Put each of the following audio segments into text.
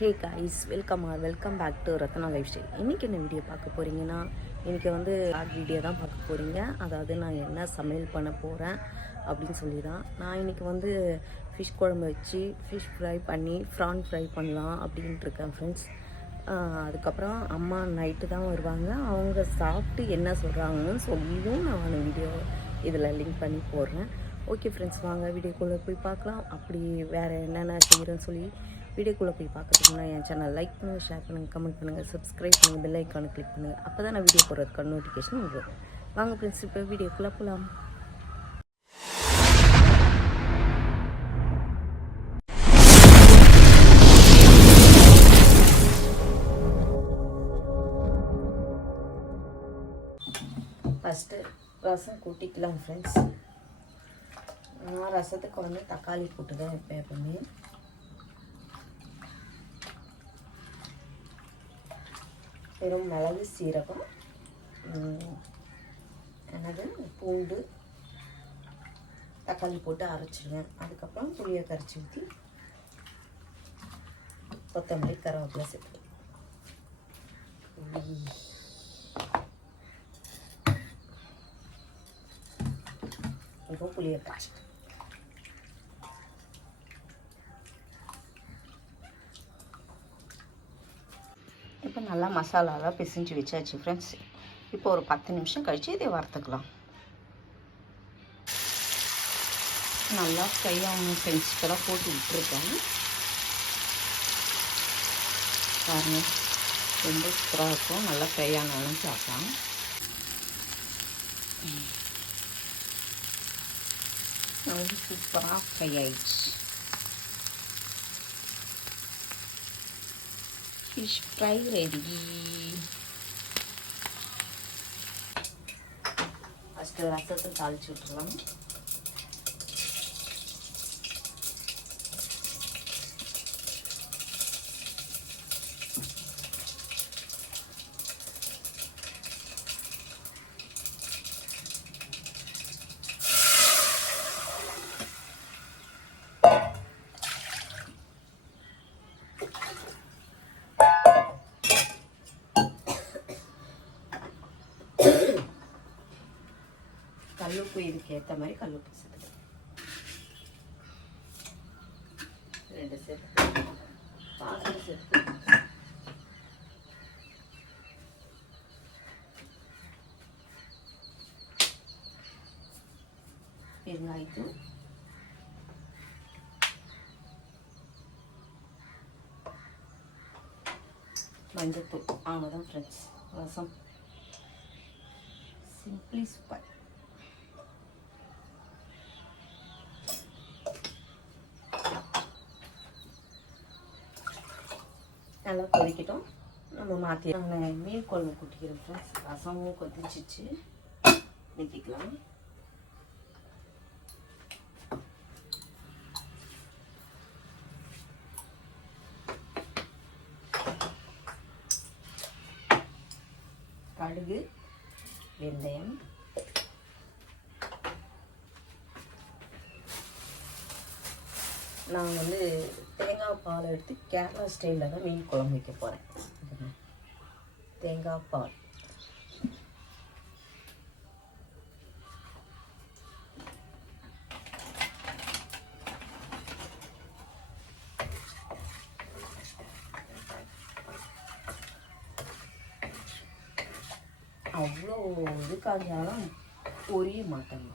Hey guys, welcome back to Ratna lifestyle. இன்றைக்கி என்ன video பார்க்க போகிறீங்கன்னா, இன்றைக்கி வந்து ஷார்ட் வீடியோ தான் பார்க்க போகிறீங்க. அதாவது நான் என்ன சமையல் பண்ண போகிறேன் அப்படின்னு சொல்லி தான். நான் இன்றைக்கி வந்து ஃபிஷ் குழம்பு வச்சு ஃபிஷ் ஃப்ரை பண்ணி ப்ரான் ஃப்ரை பண்ணலாம் அப்படின்ட்டு இருக்கேன் ஃப்ரெண்ட்ஸ். அதுக்கப்புறம் அம்மா நைட்டு தான் வருவாங்க. அவங்க சாப்பிட்டு என்ன சொல்கிறாங்கன்னு சொல்லியும் நான் வீடியோ இதில் லிங்க் பண்ணி போடுறேன். ஓகே ஃப்ரெண்ட்ஸ், வாங்க வீடியோக்குள்ளே போய் பார்க்கலாம். அப்படி வேறு என்னென்ன செய்கிறேன்னு சொல்லி வீடியோக்குள்ளே போய் பார்க்கறதுக்கு முன்னாடி என் சேனல் லைக் பண்ணுங்கள், ஷேர் பண்ணுங்கள், கமெண்ட் பண்ணுங்கள், சப்ஸ்கிரைப் பண்ணுங்கள், பெல் ஐக்கானை கிளிக் பண்ணுங்கள். அப்போ தான் நான் வீடியோ போடுறதுக்கான நோட்டிஃபிகேஷன் வரும். வாங்க ஃப்ரெண்ட்ஸ், இப்போ வீடியோக்குள்ளே போகலாம். ஃபஸ்ட்டு ரசம் கூட்டிக்கலாம் ஃப்ரெண்ட்ஸ். நான் ரசத்துக்கு வந்து தக்காளி போட்டு தான் வைப்பேன் எப்பவுமே. வெறும் மிளகு, சீரகம், பூண்டு, தக்காளி போட்டு அரைச்சிடுவேன். அதுக்கப்புறம் புளியை கரைச்சி ஊற்றி கொத்தமல்லி, கருவேப்பிலை சேர்த்து இப்போ புளியை கரைச்சி இப்போ நல்லா மசாலாலாம் பிசைஞ்சு வச்சாச்சு ஃப்ரெண்ட்ஸ். இப்போ ஒரு 10 நிமிஷம் கழித்து இதை வறுத்துக்கலாம். நல்லா ஃப்ரை ஆகணும் ஃப்ரெண்ட்ஸ். இப்போதான் போட்டு விட்டுருக்கேன் பாருங்க, ரொம்ப சூப்பராக இருக்கும். நல்லா ஃப்ரை ஆனாலும் பார்க்கலாம். ரொம்ப சூப்பராக ஃப்ரை ஆயிடுச்சு. Fish fry ready. ஃபஸ்ட்டு ரசத்தை தாளிச்சு விட்டுருலாம். கல்லுப்பு இதுக்கு ஏற்ற மாதிரி கல்லுப்பு சேர்த்துக்கலாம். 2 சேர்த்து பாசம் சேர்த்து பெருங்காயத்தூள், மஞ்சத்தூள். அவ்வளோதான் ஃப்ரெண்ட்ஸ், ரசம் சிம்பிளி சூப்பர். நல்லா கொதிக்கிட்டோம். நம்ம மாற்றி மீன் குழம்பு கொட்டிக்கிறோம் ஃப்ரெண்ட்ஸ். ரசமும் கொதிச்சிச்சு, நிறுத்திக்கலாம். கடுகு, வெந்தயம், நான் வந்து தேங்காய் பால் எடுத்து கேரளா ஸ்டைலில் தான் மீன் குழம்பு வைக்க போகிறேன். தேங்காய் பால், அவ்வளோ இது காஞ்சாலும் பொரிய மாட்டாங்க.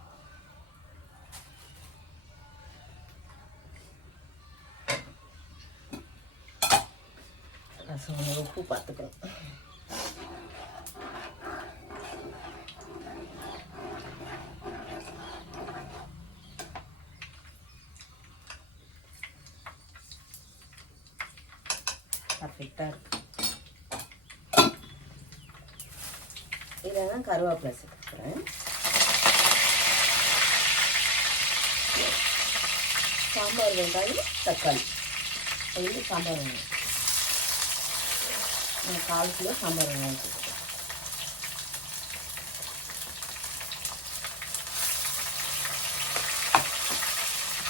ரசம் உப்பு பார்த்துக்கணும். பர்ஃபெக்டாக இருக்கு. இதெல்லாம் கருவேப்பிலை சேர்த்துக்கிறேன். சாம்பார் வெங்காயம், தக்காளி, இது சாம்பார் வெங்காயம். 1/4 கிலோ சாம்பார் வெங்காயம் சேர்த்துக்கிறேன்.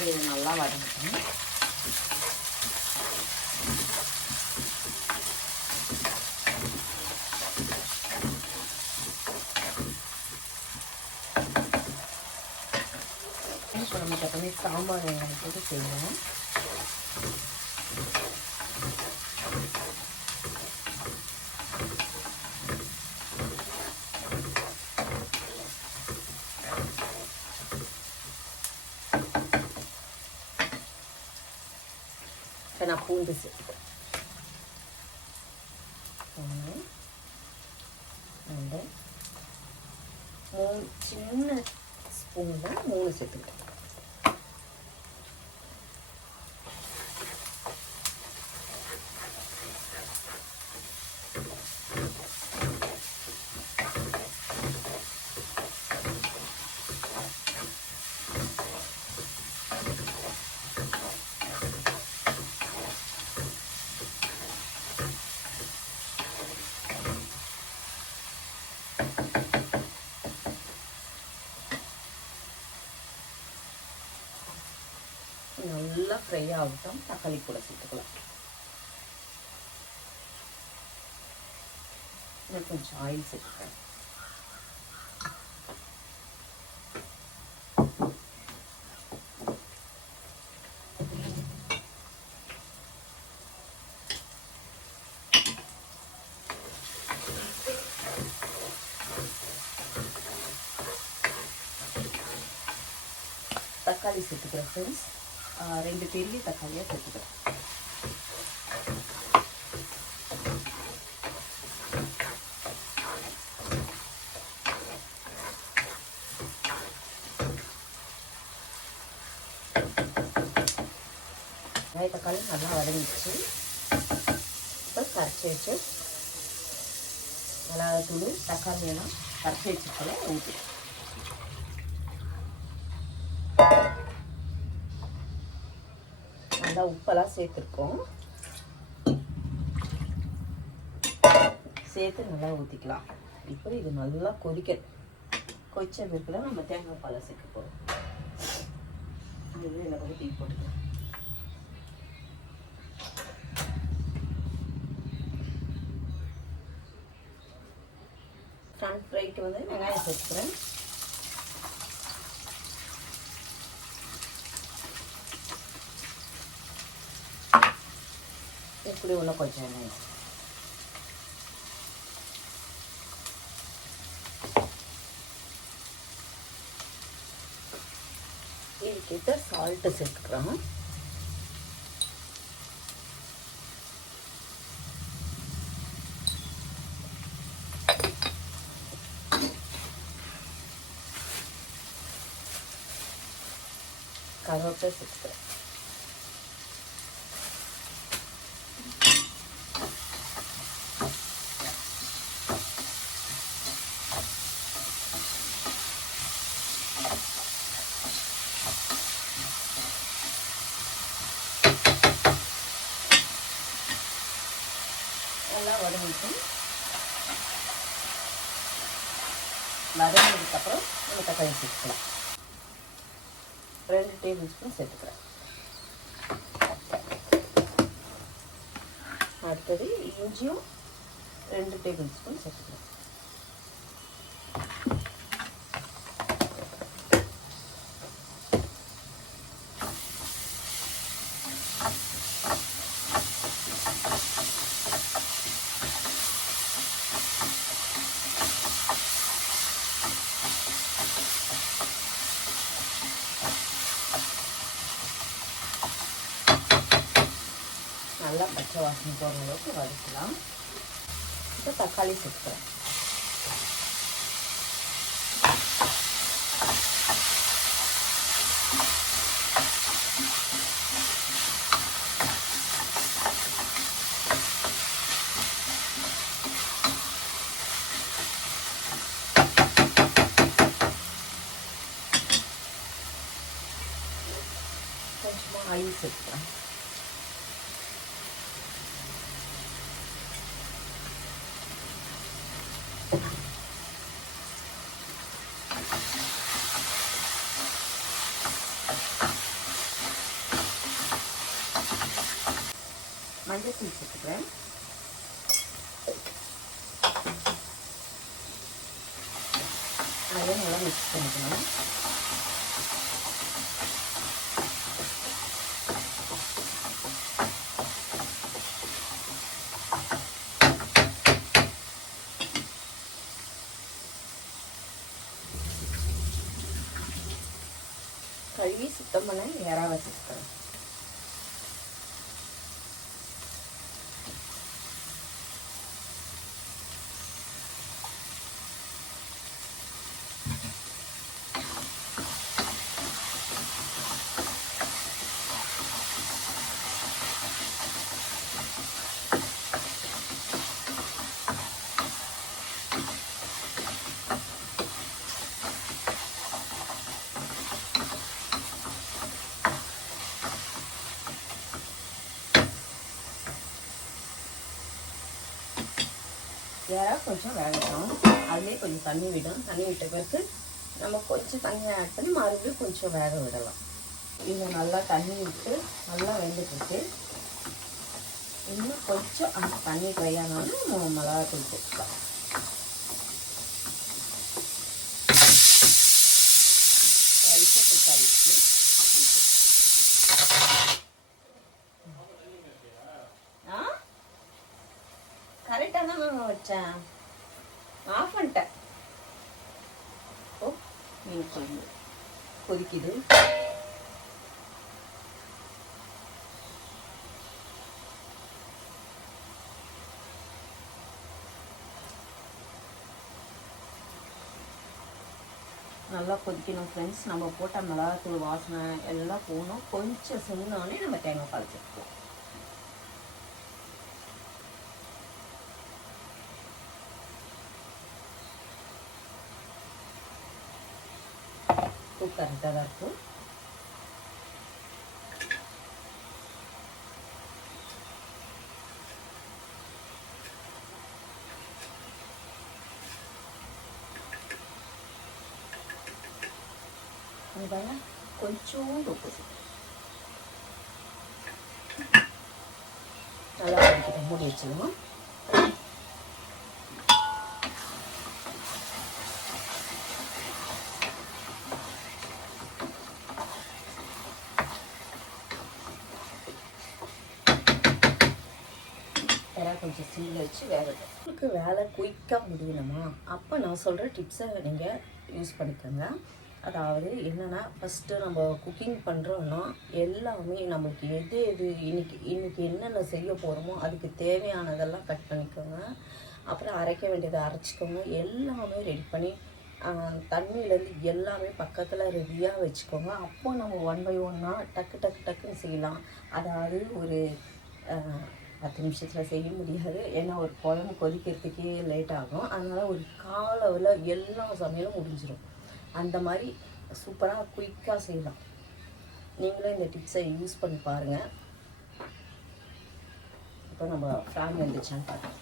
இது நல்லா வதங்கணும். நம்ம தக்காளி சாம்பார் வெங்காயம் போட்டு செய்வோம். இப்போ நான் பூண்டு சேர்த்துக்கிறேன். 1 2 3 சின்ன ஸ்பூனில் 3 சேர்த்துக்கிறேன். நல்லா ஃப்ரை ஆகட்டும். தக்காளி கூட சேர்த்துக்கலாம். கொஞ்சம் ஆயில் சேர்த்துக்கிறேன். தக்காளி சேர்த்துக்கிறேன் ஃப்ரெண்ட்ஸ். 2 பெரிய தக்காளியாக சேர்த்துக்கிறேன். தக்காளி நல்லா வதங்கிடுச்சு. இப்போ கரைச்சி வச்சு மிளகாத்தூள் தக்காளியெல்லாம் கரைச்சி வச்சுக்கல ஊற்றி நல்லா உப்பெல்லாம் சேர்த்துருக்கோம். சேர்த்து நல்லா ஊற்றிக்கலாம். இப்போ இது நல்லா கொதிச்ச பிறகுல நம்ம தேங்காய் பாலை சேர்க்க போகிறோம். அதில் கொஞ்சம் டீ போட்டுக்கலாம். ஃப்ரண்ட் ஃப்ரைக்கு வந்து வெங்காயம் சேர்த்துக்கிறேன். இப்படி இன்னும் கொஞ்சம் வெங்காயம் இதுக்கிட்ட சால்ட்டு சேர்த்துக்கிறோம். கருவேப்பிலை சேர்த்துக்கிறேன். நல்லா வதங்கிட்டு வதங்கினதுக்கப்புறம் நம்ம தக்காளி சேர்த்துக்கலாம். 2 டேபிள் ஸ்பூன் சேர்த்துக்கிறேன். அடுத்தது இஞ்சியும் 2 டேபிள் ஸ்பூன் சேர்த்துக்கிறேன். நல்லா பச்சை வாசனை போகிற அளவுக்கு வதக்கலாம். இப்போ தக்காளி சேர்த்துக்கிறேன். கொஞ்சமாக ஆயில் சேர்த்துக்கிறேன். மஞ்சள் தூள் சேர்த்துக்கிறேன். அதை நல்லா மிக்ஸ் பண்ணிக்கணும். சுத்தம் பண்ண இறாவை சேர்த்துக்கிறேன். இறா கொஞ்சம் வேகட்டும். அதுலேயே கொஞ்சம் தண்ணி விடும். தண்ணி விட்ட பிறகு நம்ம கொஞ்சம் தண்ணி ஆட் பண்ணி மறுபடியும் கொஞ்சம் வேக விடலாம். இதை நல்லா தண்ணி விட்டு நல்லா வெந்துட்டு இன்னும் கொஞ்சம் அந்த தண்ணி ட்ரை ஆனாலும் மிளகாத்தூள் சேர்த்துக்கலாம். கரெக்டாக தான் நான் வச்சேன். ஆஃப் பண்ணிட்டேன். ஓ, மீன் குழம்பு கொதிக்குது. நல்லா கொதிக்கணும் ஃப்ரெண்ட்ஸ். நம்ம போட்ட மிளகாத்தூள் வாசனை எல்லாம் போகணும். கொஞ்சம் சின்னோடனே நம்ம தேங்காய் பால் சேர்த்துக்கலாம். கரெக்டாக தான் இருக்கும். கொஞ்சோண்டு உப்பு நல்லா மூடி வச்சிடணும். கொஞ்சம் சிம்மில் வச்சு வேகட்டும். உங்களுக்கு வேலை குயிக்காக முடியணுமா? அப்போ நான் சொல்கிற டிப்ஸை நீங்கள் யூஸ் பண்ணிக்கோங்க. அதாவது என்னென்னா, ஃபஸ்ட்டு நம்ம குக்கிங் பண்ணுறோன்னா எல்லாமே நம்மளுக்கு எது இன்றைக்கி என்னென்ன செய்ய போகிறோமோ அதுக்கு தேவையானதெல்லாம் கட் பண்ணிக்கோங்க. அப்புறம் அரைக்க வேண்டியதை அரைச்சிக்கோங்க. எல்லாமே ரெடி பண்ணி தண்ணியிலேருந்து எல்லாமே பக்கத்தில் ரெடியாக வச்சுக்கோங்க. அப்போ நம்ம 1 by 1 டக்குன்னு செய்யலாம். அதாவது ஒரு 10 நிமிஷத்தில் செய்ய முடியாது. ஏன்னா ஒரு குழம்பு கொதிக்கிறதுக்கே லேட் ஆகும். அதனால் ஒரு காலையில் எல்லா சமையலும் முடிஞ்சிடும். அந்த மாதிரி சூப்பராக குயிக்காக செய்யலாம். நீங்களும் இந்த டிப்ஸை யூஸ் பண்ணி பாருங்கள். இப்போ நம்ம ஃபேன் வந்துச்சான்னு பார்க்கலாம்.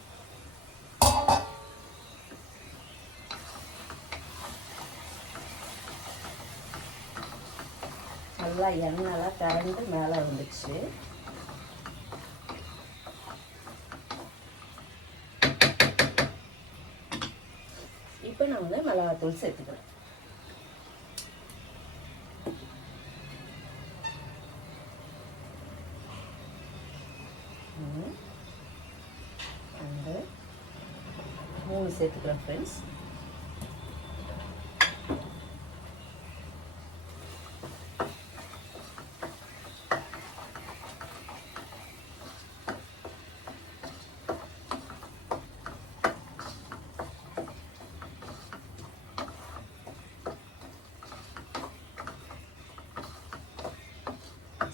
நல்லா எண்ணெய்லாம் திறந்து மேலே வந்துச்சு. இப்போ நான் வந்து மிளகாத்தூள் சேர்த்துக்கிறேன். அண்டு 3 சேர்த்துக்கிறேன் ஃப்ரெண்ட்ஸ்.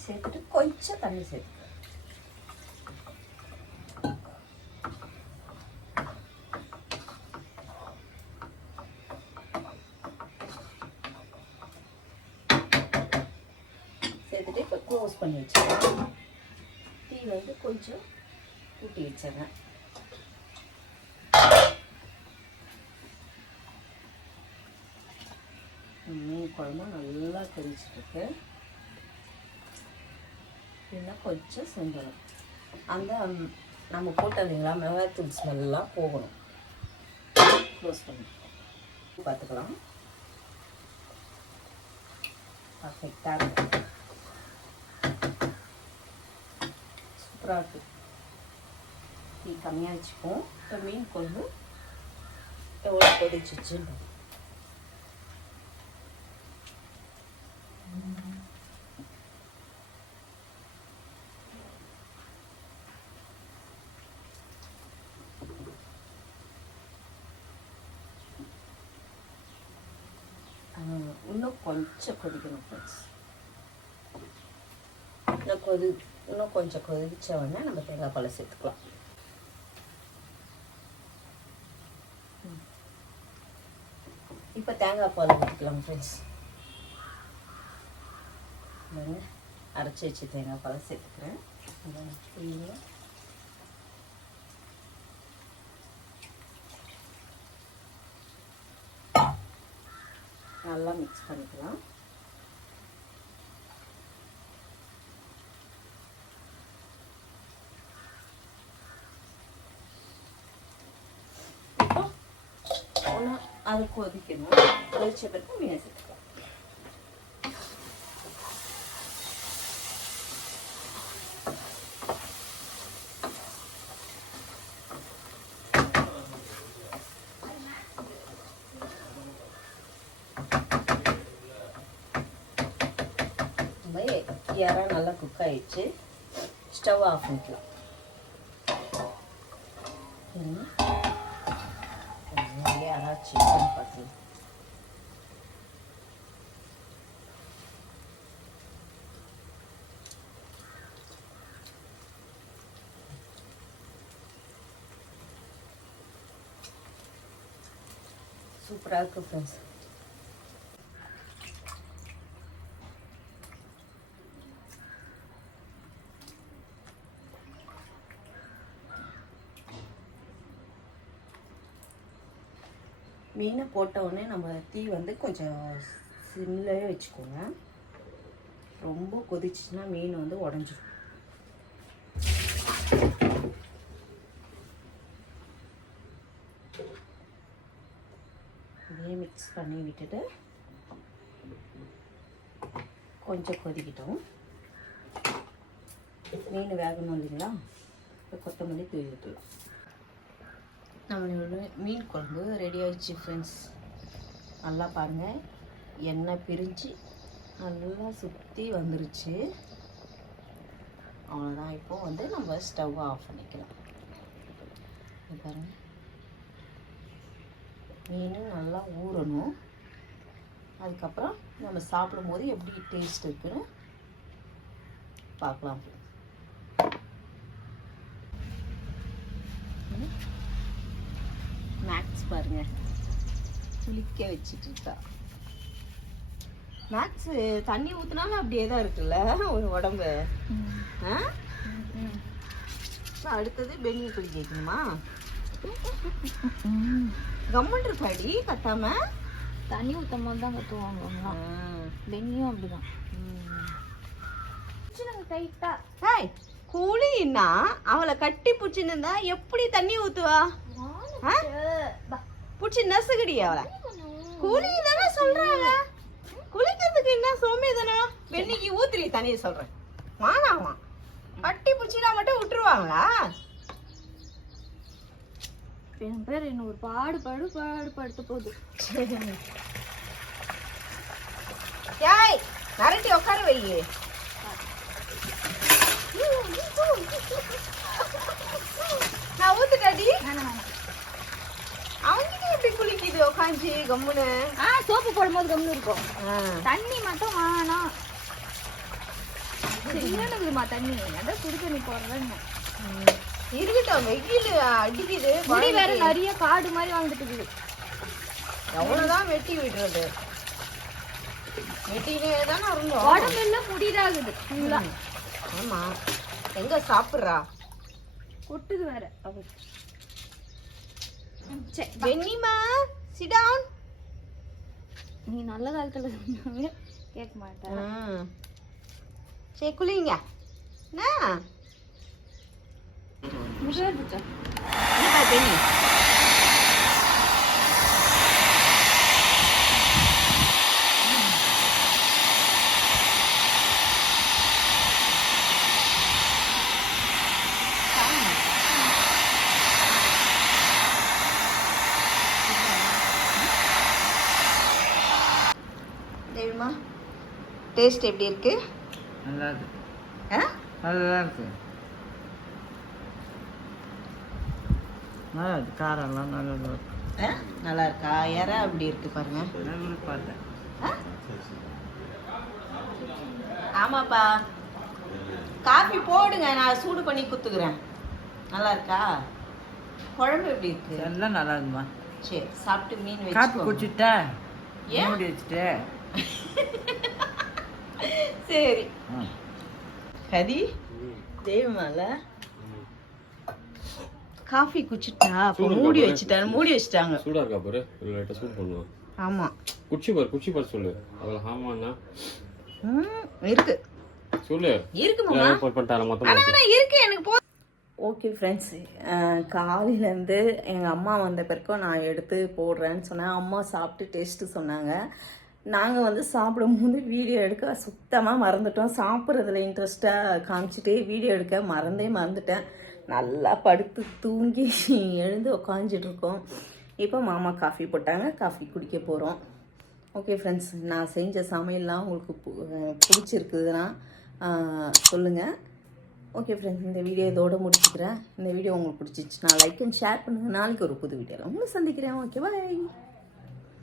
சேர்த்துட்டு கொஞ்சம் தண்ணி சேர்த்துக்கிறேன். சேர்த்துட்டு இப்போ க்ளோஸ் பண்ணி வச்சுக்கிறேன். டீ வந்து கொஞ்சம் ஊட்டி வச்சிடறேன். மீன் குழம்பு நல்லா தெரிச்சிருக்கு. இன்னும் கொஞ்சம் செஞ்சிடும். அந்த நம்ம போட்டோம் இல்லைங்களா, மிளகாய்த்தூள் ஸ்மெல்லாம் போகணும். க்ளோஸ் பண்ணி பார்த்துக்கலாம். பர்ஃபெக்டாக இருக்கும். சூப்பராக இருக்குது. டீ கம்மியாக வச்சுப்போம். இப்போ மீன் குழம்பு எவ்வளோ கொதிச்சிச்சு. இன்னும் கொஞ்சம் கொதிக்கணும் ஃப்ரெண்ட்ஸ். இன்னும் கொஞ்சம் கொதிச்ச உடனே நம்ம தேங்காய் பாலை சேர்த்துக்கலாம். இப்போ தேங்காய் பால் ஊற்றிக்கலாம் ஃப்ரெண்ட்ஸ். அரைச்சி வச்சு தேங்காய் பாலை சேர்த்துக்கிறேன். நல்லா மிக்ஸ் பண்ணிக்கலாம். அது கொதிக்கணும். கொதிச்ச பிறகு மீனை சேர்த்துக்கலாம். இறா நல்லா குக் ஆயிடுச்சு. ஸ்டவ் ஆஃப் பண்ணிக்கலாம். சிக்கன் பார்த்து சூப்பராக இருக்குது ஃப்ரெண்ட்ஸ். மீனை போட்ட உடனே நம்ம தீ வந்து கொஞ்சம் சிம்லேயே வச்சுக்கோங்க. ரொம்ப கொதிச்சுன்னா மீன் வந்து உடஞ்சிடும். இதே மிக்ஸ் பண்ணி விட்டுட்டு கொஞ்சம் கொதிக்கிட்டோம். மீன் வேகணும் இல்லைங்களா? இப்போ கொத்தமல்லி தூவி விட்டுலாம். நம்மளோட மீன் குழம்பு ரெடி ஆயிடுச்சு ஃப்ரெண்ட்ஸ். நல்லா பாருங்கள், எண்ணெய் பிரிஞ்சு நல்லா சுற்றி வந்துருச்சு. அவ்வளோதான். இப்போ வந்து நம்ம ஸ்டவ் ஆஃப் பண்ணிக்கலாம். பாருங்கள், மீன் நல்லா ஊறணும். அதுக்கப்புறம் நம்ம சாப்பிடும்போது எப்படி டேஸ்ட் இருக்குன்னு பார்க்கலாம். மேக்ஸ் பாருங்க, குளிக்க வச்சுட்டு இருக்கா. மேக்ஸ் தண்ணி ஊற்றினாலும் அப்படியே தான் இருக்குல்ல ஒரு உடம்பு. அடுத்தது பெண்ணியை குளிக்க வைக்கணுமா? கம்மன் இருப்பாடி கத்தாம. தண்ணி ஊற்றும் போது தான் கத்துவாங்க. பெண்ணியும் அப்படிதான். கூலின்னா அவளை கட்டி பிடிச்சின்னு எப்படி தண்ணி ஊத்துவா? பிடிச்சி நசுக்கடி அவளை. கூலி தானே சொல்றாங்க. குளிக்கிறதுக்கு என்ன சோம்பேதனம்? வெண்ணிக்கு ஊத்துறி தண்ணியை சொல்றேன். வானாமா கட்டி பிடிச்சினா மட்டும் விட்டுருவாங்களா? என் பேர் என்ன ஒரு பாடு போகுது. ஏய், நரட்டி உட்கார வை. நான் ஊத்துட்டாடி. அவங்கிட்ட எப்படி குளிக்குது உட்காந்து கம்முன்னு? சோப்பு போடும்போது கம்முன்னு இருக்கும். தண்ணி மட்டும் வேணாம். சரியானதுமா தண்ணி. அதான் சுடு தண்ணி போடுறேன். இருக்கட்டும், வெயில் அடிக்குது. முடி வேற நிறைய காடு மாதிரி வாங்கிட்டு இருக்குது. எவ்வளவுதான் வெட்டி விடுறது? வெட்டினே தானே இருந்தோம். உடம்பு எல்லாம் முடிதாகுது. ஆமா, எங்க சாப்பிடுறா? கொட்டுது வேற. வெண்ணிமா, sit down. நீ நல்ல காலத்துல கேட்க மாட்டேன். சரி குளிங்க. பெண்ணி தேவிமா, டேஸ்ட் எப்படி இருக்கு? நல்லா இருக்கு. நல்லா இருக்கு. நல்லா இருக்கு. காரெல்லாம் நல்லா இருக்கு. நல்லா இருக்கா? யாரா அப்படி இருக்கு பாருங்க. பார்த்தேன். ஆமாப்பா, காஃபி போடுங்க, நான் சூடு பண்ணி குத்துக்கிறேன். நல்லா இருக்கா? குழம்பு எப்படி இருக்கு? எல்லாம் நல்லா இருக்குமா. சரி, சாப்பிட்டு மீன் காப்பி வச்சு குடிச்சிட்டா ஏன்? மூடி வச்சுட்டு. சரி. ஹரி தெய்வமால காஃபி குடிச்சிட்டா, அப்போ மூடி வச்சுட்டாங்க. சூடா இருக்கா பாரு, லைட்டா சூடு பண்ணுவோம். ஆமா, குச்சி பாரு சொல்லு. அவள ஆமாண்ணா இருக்கு சொல்லு. இருக்கு மாமா. பண்ணிட்டாரா மொத்தம்? ஆனா இருக்கு எனக்கு போ. ஓகே ஃப்ரெண்ட்ஸ், காலையிலேருந்து எங்கள் அம்மா வந்த பிறக்கும் நான் எடுத்து போடுறேன்னு சொன்னேன். அம்மா சாப்பிட்டு டேஸ்ட்டு சொன்னாங்க. நாங்கள் வந்து சாப்பிடும்போது வீடியோ எடுக்க சுத்தமாக மறந்துட்டோம். சாப்பிட்றதுல இன்ட்ரெஸ்ட்டாக காமிச்சிட்டு வீடியோ எடுக்க மறந்துட்டேன். நல்லா படுத்து தூங்கி எழுந்து உக்காந்துட்ருக்கோம். இப்போ மாமா காஃபி போட்டாங்க, காஃபி குடிக்க போகிறோம். ஓகே ஃப்ரெண்ட்ஸ், நான் செஞ்ச சமையல்லாம் உங்களுக்கு பிடிச்சிருக்குதுன்னா சொல்லுங்கள். ஓகே ஃப்ரெண்ட்ஸ், இந்த வீடியோ இதோட முடிச்சுக்கிறேன். இந்த வீடியோ உங்களுக்கு பிடிச்சிச்சுன்னா லைக் அண்ட் ஷேர் பண்ணுங்கள். நாளைக்கு ஒரு புது வீடியோவில் உங்களை சந்திக்கிறேன். ஓகே, பாய்.